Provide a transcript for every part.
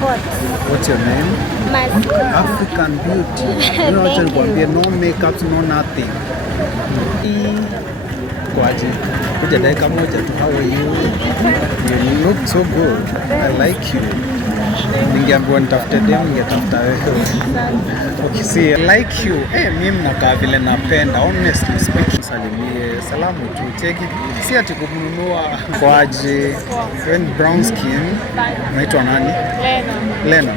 What? What's your name? Masika. African beauty. You know what nikwambie, no makeup, no nothing. Kwaje? Kuja dakika moja tu. How are you? You look so good. I like you. Ningeambiwa nitafute demu, ningetafuta wewe. Okay, see, I like you. Mimi mnakaa vile napenda. Honestly speaking, salimie. Salamu tu. Cheki. Si ati kununua. Kwaje? When brown skin. Unaitwa nani? Lena.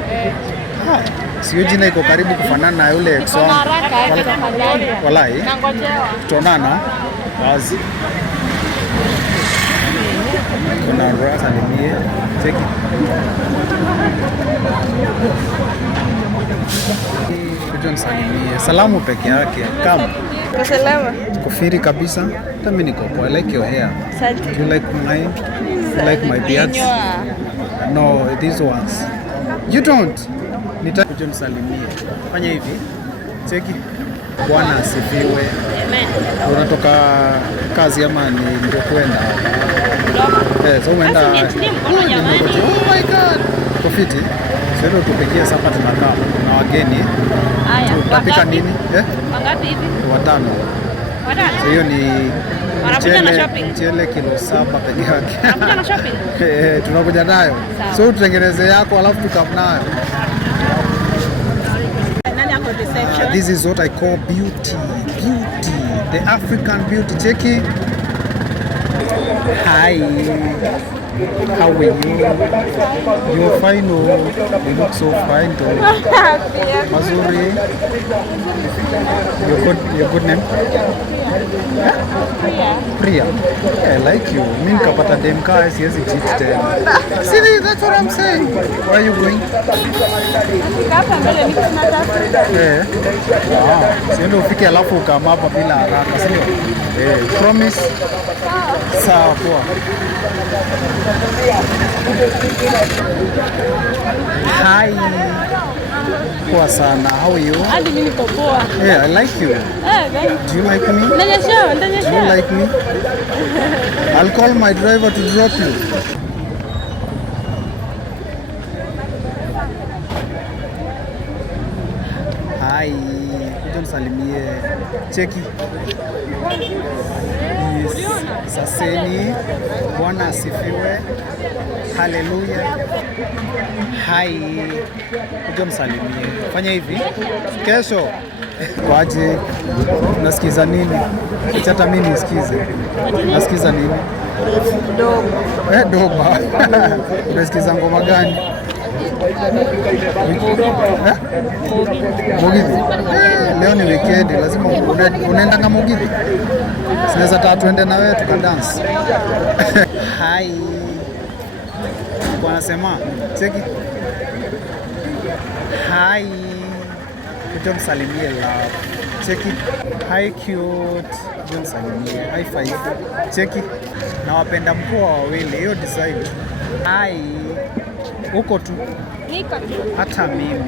Sio jina iko karibu kufanana na yule ex wangu. Walai. Tuonana. Wazi. Kuna roho salimie. Cheki. Kujon salimie. Salamu peke yake. Kama. Salama. Kufiri kabisa. Hata mimi niko poa. I like your hair. Do you like mine? You like my beard? No, these ones. You don't. Kujon salimie. Fanya hivi. Cheki. Bwana asifiwe. Amen. Unatoka kazi ama ni ndio kwenda? So umeenda. Oh my God. Kofiti. Sasa tupigie sapa tunakaa na wageni. Haya. Tutapika nini? Wangapi hivi? 5. So hiyo ni mchele kilo 7 peke yake. Tunakuja na shopping? Tunakuja nayo. So tutengeneze yako alafu tukap nayo. This is what I call beauty. Beauty. The African beauty. Cheki. Hi. How are you? You're fine, oh. You look so fine, though. Mazuri. Your good name? Priya. Yeah, I like you. Mimi nikapata dem kaa siwezi cheat tena. See, that's what I'm saying. Where are you going? Siende ufike alafu ukama hapa bila haraka, sio? Promise? Sawa, poa. Hi. Poa sana. How are you? Hadi mimi niko poa. I like you. Do you like me? Do you like me? I'll call my driver to drop you. Hi. Kuja salimie. Cheki. Yes. Saseni. Bwana asifiwe. Haleluya. Hai. Kuja msalimie. Fanya hivi. Kesho. Kwaje? Unasikiza nini? Hata mimi nisikize. Unasikiza nini? Doba. Doba. Unasikiza ngoma gani? Mugithi. Leo ni weekend, lazima unaenda na Mugithi. Sinaweza tuende na wewe tukadance. Hai. Bwana sema, cheki. Hai. Kuja msalimie love. Cheki. Hi cute. Kuja msalimie. High five. Cheki. Nawapenda mkoa wawili. Hiyo design. Hai. Uko tu. Hata mimi.